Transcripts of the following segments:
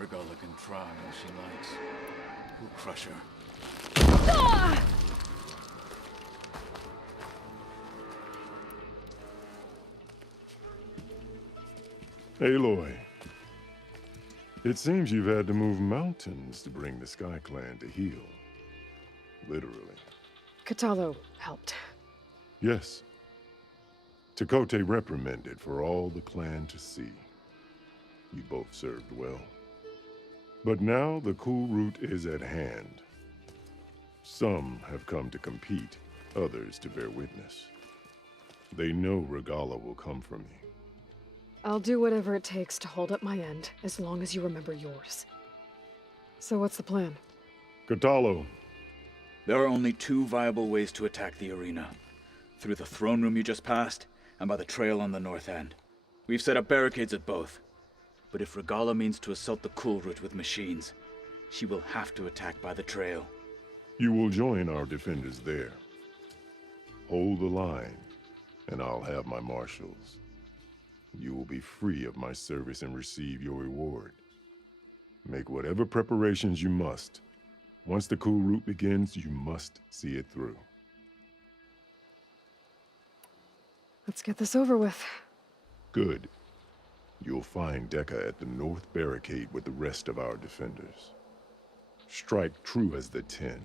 Regalla can try all she likes. We'll crush her. Ah! Aloy, it seems you've had to move mountains to bring the Sky Clan to heel. Literally. Katalo helped. Yes. Tekote reprimanded for all the clan to see. You both served well. But now the Kulrut is at hand. Some have come to compete, others to bear witness. They know Regalla will come for me. I'll do whatever it takes to hold up my end, as long as you remember yours. So what's the plan? Katalo. There are only two viable ways to attack the arena. Through the throne room you just passed, and by the trail on the north end. We've set up barricades at both. But if Regalla means to assault the Kulrut with machines, she will have to attack by the trail. You will join our defenders there. Hold the line, and I'll have my marshals. You will be free of my service and receive your reward. Make whatever preparations you must. Once the Kulrut begins, you must see it through. Let's get this over with. Good. You'll find Dekka at the north barricade with the rest of our defenders. Strike true as the 10.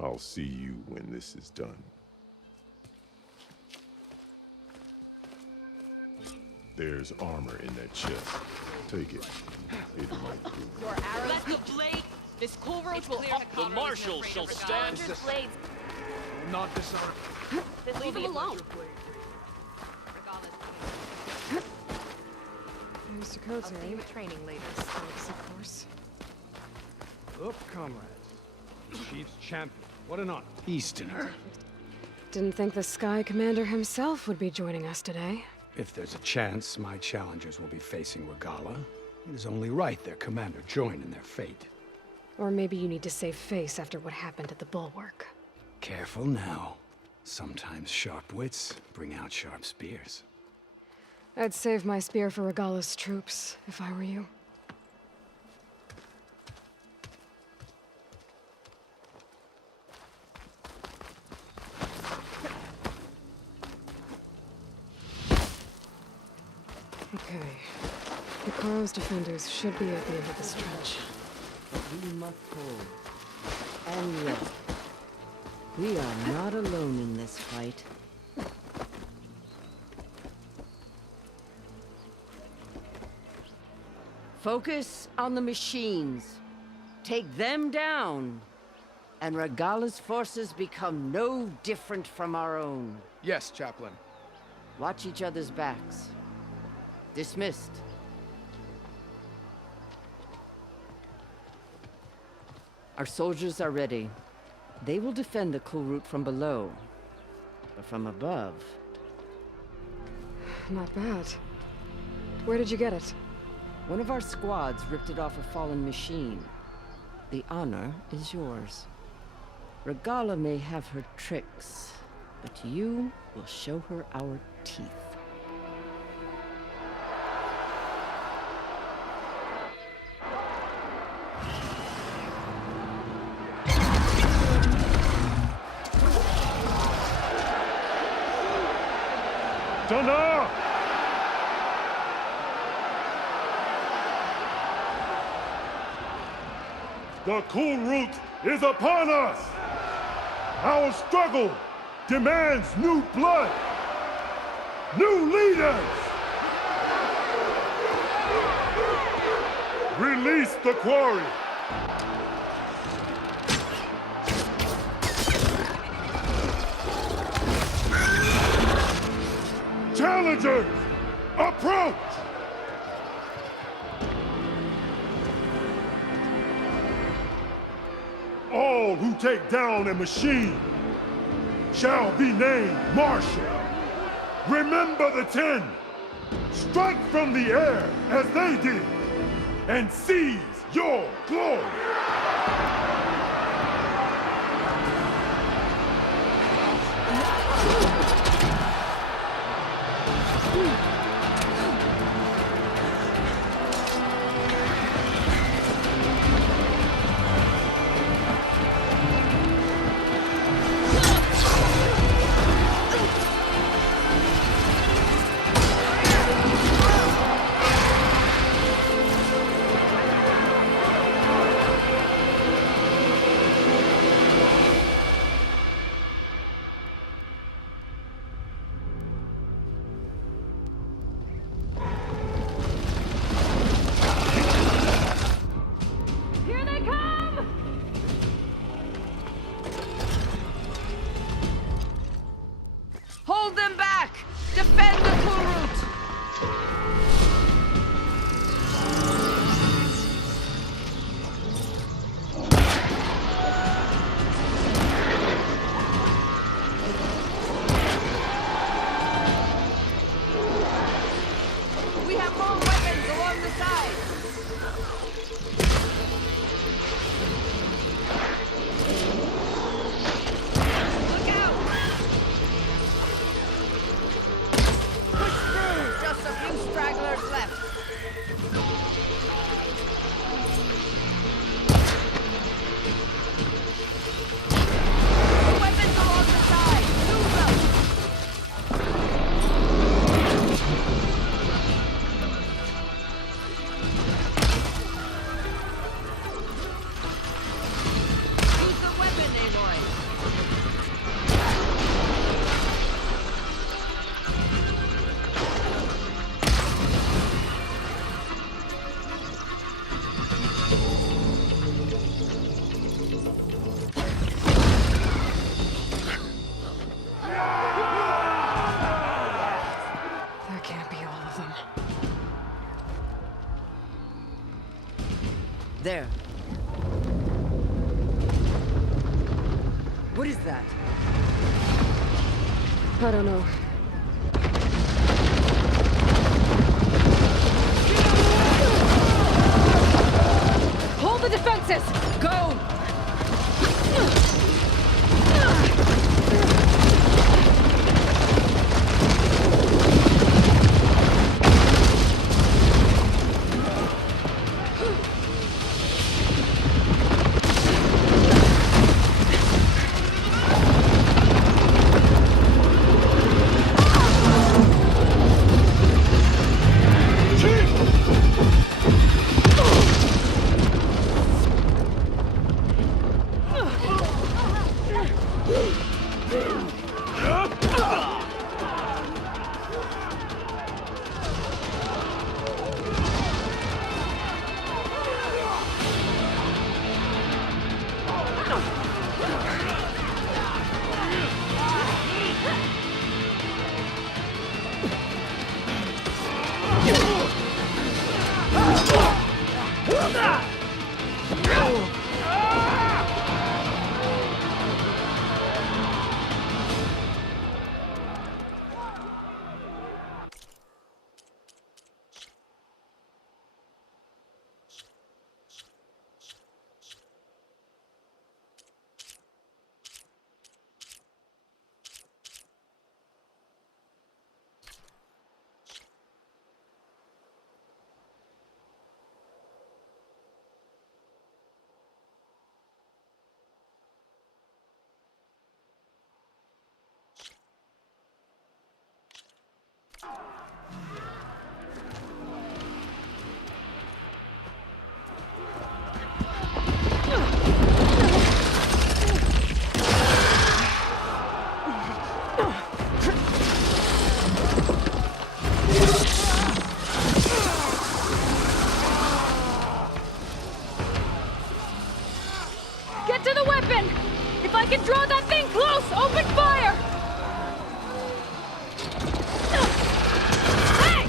I'll see you when this is done. There's armor in that chest. Take it. It might prove. Your arrows. Let the blade. This Kulrut will up. The marshals shall stand. Blades. Not disarm. Leave him alone. There's Tekote. I'll see you at training later. Thanks, of course. Look, comrades. Chief's champion. What an honor. Easterner. Didn't think the Sky Commander himself would be joining us today. If there's a chance my challengers will be facing Regalla, it is only right their commander join in their fate. Or maybe you need to save face after what happened at the Bulwark. Careful now. Sometimes sharp wits bring out sharp spears. I'd save my spear for Regalla's troops, if I were you. Okay. Hikaru's defenders should be at the end of the stretch. We must hold. And yet, we are not alone in this fight. Focus on the machines. Take them down, and Regalla's forces become no different from our own. Yes, Chaplain. Watch each other's backs. Dismissed. Our soldiers are ready. They will defend the Kulrut from below. But from above... Not bad. Where did you get it? One of our squads ripped it off a fallen machine. The honor is yours. Regalla may have her tricks, but you will show her our teeth. Dana! The Kulrut is upon us! Our struggle demands new blood! New leaders! Release the quarry! Challengers, approach! All who take down a machine shall be named Marshal. Remember the 10. Strike from the air as they did, and seize your glory. from the side! Look out! Push through! Just a few stragglers left. Weapons along the side! Move them! Use the weapon, Aloy! That can't be all of them. There. What is that? I don't know. Hold the defenses! Go! Get to the weapon! If I can draw that thing close, open fire! Hey!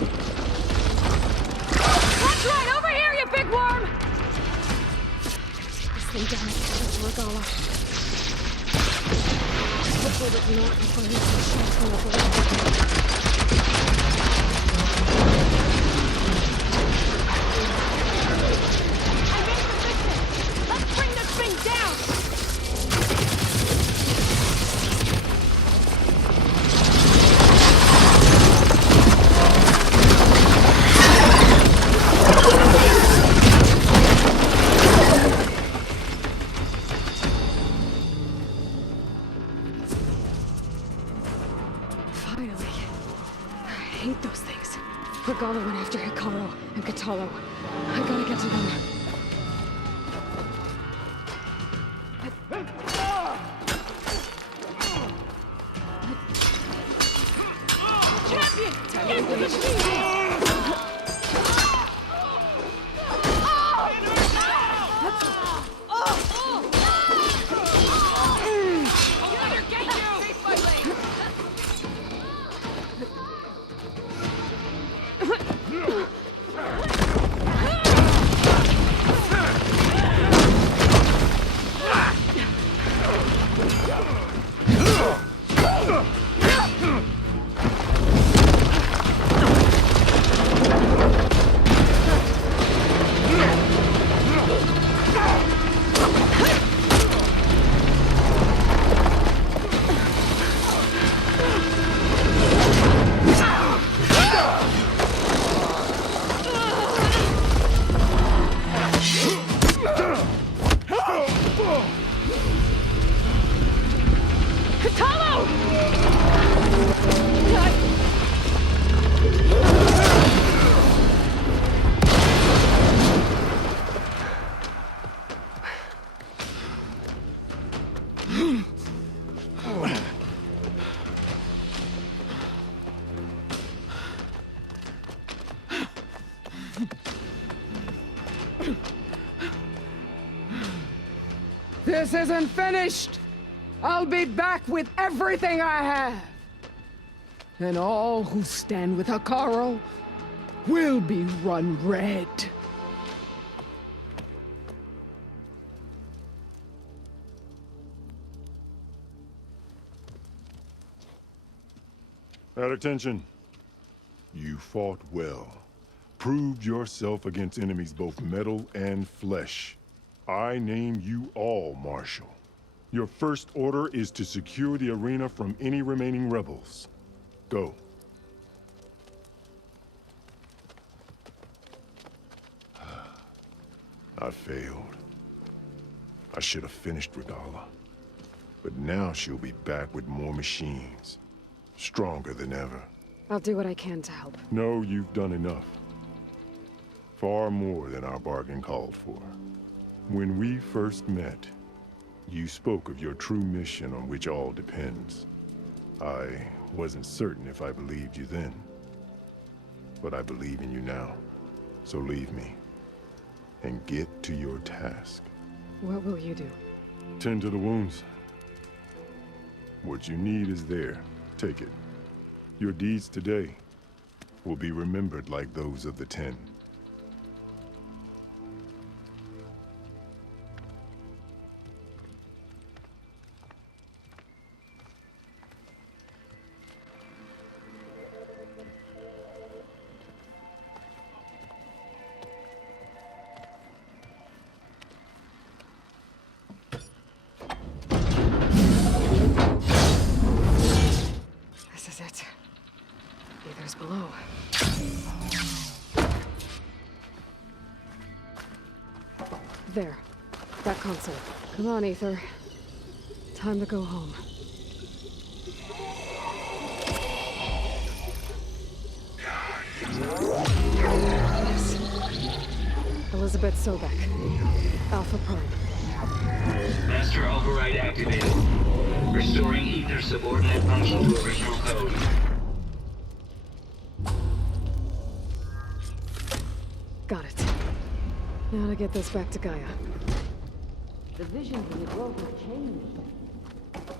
That's right, over here, you big worm! This thing down is Regala. Hopefully it will not require some shots from the Let's bring this thing down! Finally. I hate those things. Regala went after Hikaru and Katalo. I gotta get to them. Champion! Get to the machine! This isn't finished! I'll be back with everything I have! And all who stand with Hekarro will be run red. At attention. You fought well. Proved yourself against enemies both metal and flesh. I name you all Marshal. Your first order is to secure the arena from any remaining rebels. Go. I failed. I should have finished Regala. But now she'll be back with more machines. Stronger than ever. I'll do what I can to help. No, you've done enough. Far more than our bargain called for. When we first met, you spoke of your true mission on which all depends. I wasn't certain if I believed you then. But I believe in you now. So leave me. And get to your task. What will you do? Tend to the wounds. What you need is there. Take it. Your deeds today will be remembered like those of the 10. This is it. Ether's below. There. That console. Come on, Ether. Time to go home. Yes. Elizabeth Sobek. Alpha Prime. Master override activated. Restoring ether subordinate function to original code. Got it. Now to get this back to Gaia. The visions in the grove have changed.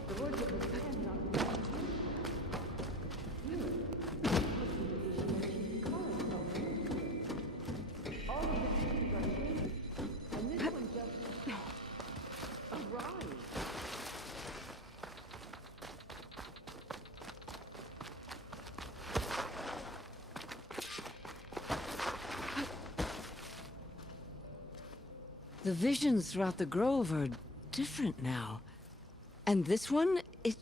The words of the pen not all of the visions are changed. And this one just arrived. The visions throughout the grove are different now. And this one, it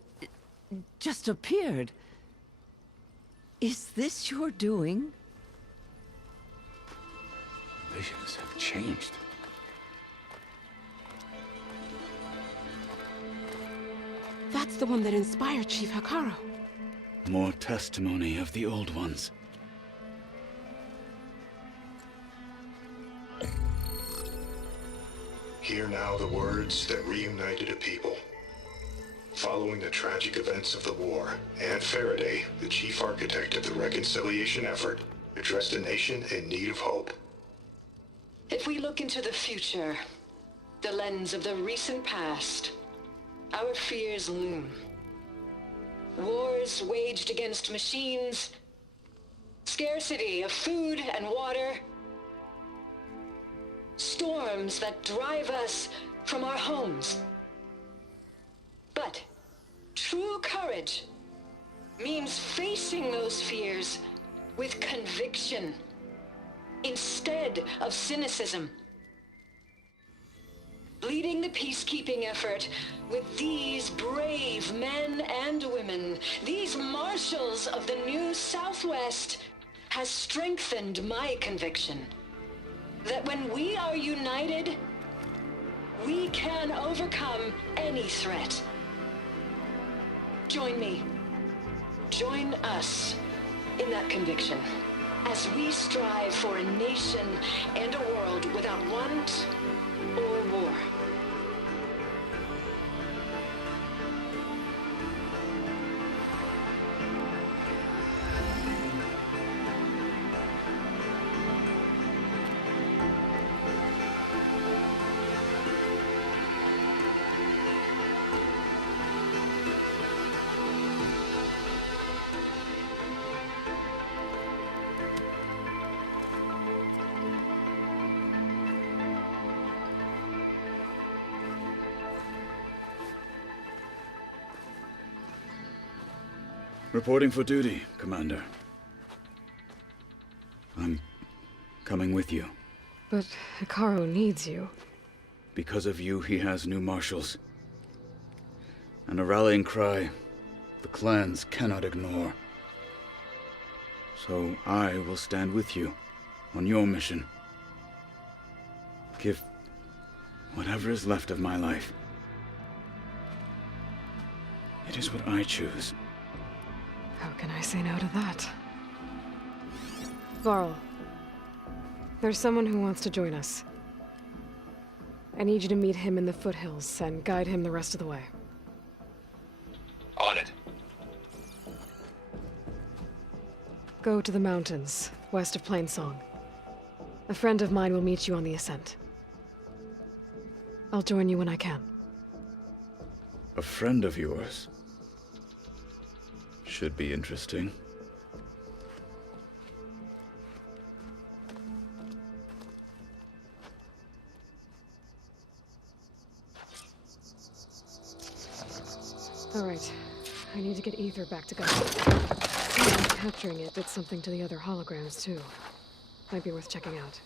just appeared. Is this your doing? Visions have changed. That's the one that inspired Chief Hekarro. More testimony of the old ones. Hear now the words that reunited a people. Following the tragic events of the war, Anne Faraday, the chief architect of the reconciliation effort, addressed a nation in need of hope. If we look into the future, the lens of the recent past, our fears loom. Wars waged against machines, scarcity of food and water, storms that drive us from our homes. But true courage means facing those fears with conviction instead of cynicism. Leading the peacekeeping effort with these brave men and women, these marshals of the new Southwest, has strengthened my conviction that when we are united, we can overcome any threat. Join me. Join us in that conviction as we strive for a nation and a world without want or war. Reporting for duty, Commander. I'm coming with you. But Hikaru needs you. Because of you, he has new marshals. And a rallying cry the clans cannot ignore. So I will stand with you on your mission. Give whatever is left of my life. It is what I choose. How can I say no to that? Varl, there's someone who wants to join us. I need you to meet him in the foothills and guide him the rest of the way. On it. Go to the mountains, west of Plainsong. A friend of mine will meet you on the ascent. I'll join you when I can. A friend of yours? Should be interesting. All right. I need to get Ether back to Gaia. Capturing it did something to the other holograms, too. Might be worth checking out.